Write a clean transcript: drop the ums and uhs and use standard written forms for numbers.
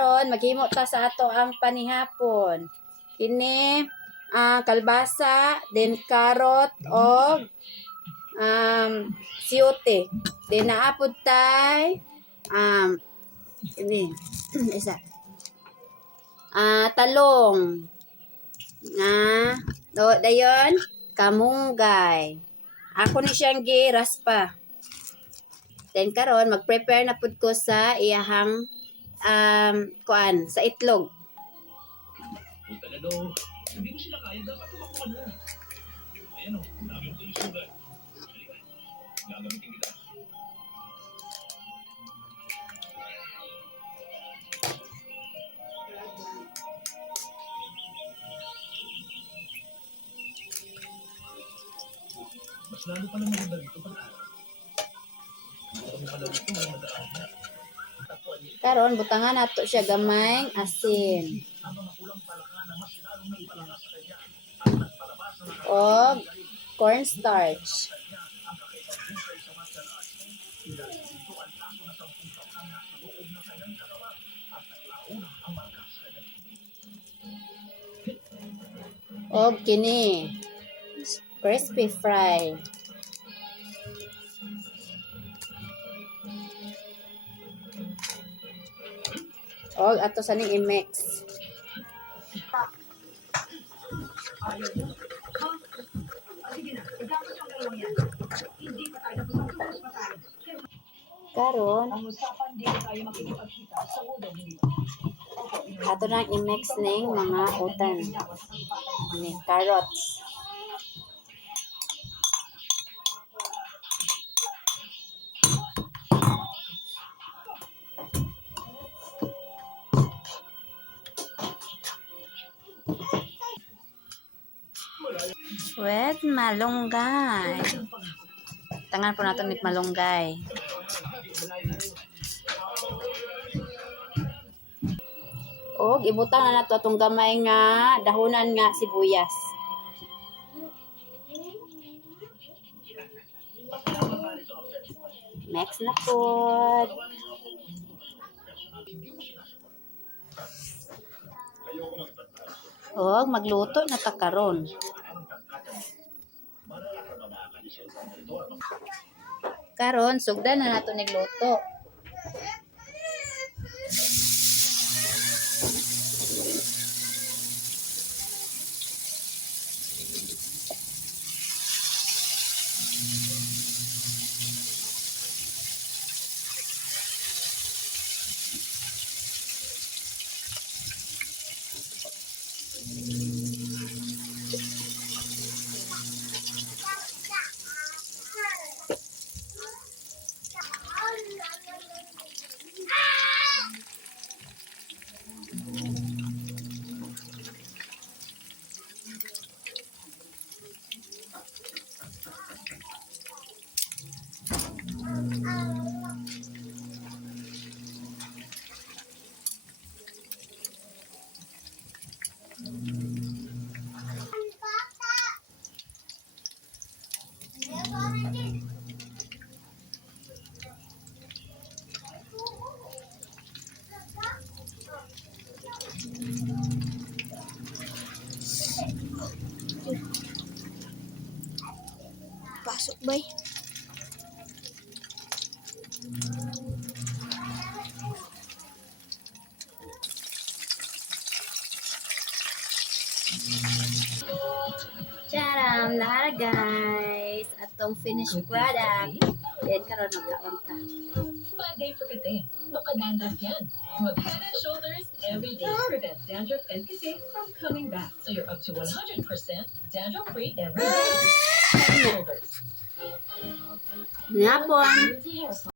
karon maghimo ta sa ato ang panihapon. Kini kalbasa, then carrot o siyute. Then naapod tay ini isa talong dayon kamunggay. Ako ni siyang giraspa. Then karon mag-prepare na pud ko sa iyahang sa itlog. Hindi mo sila kaya, dapat tumakbo na. Ayan o, dami mo ito sugar. Gagamitin kita. Mas lalo pala maganda dito pag-araw. Marami pala dito, may madaan na. Karon butangan nato siya gamayng asin. O cornstarch. O kini crispy fry. O ato sa ning i-mix. Karon ato nang i-mix ning mga utan ni carrots. With malunggay. Tangan po natin with malunggay. O ibutang na nato atong gamay nga dahonan nga sibuyas. Mix na po. O magluto na ta karon. Karon sugdan na nato nigluto. Pasok bay. Charam! Nara guys! Atong finished product. Yan karon magkaunta. Bagay for kate. Baka dandruff yan. Mag-head and shoulders every day prevents dandruff and kate from coming back. So you're up to 100% dandruff-free every day. Head and shoulders. Yapon!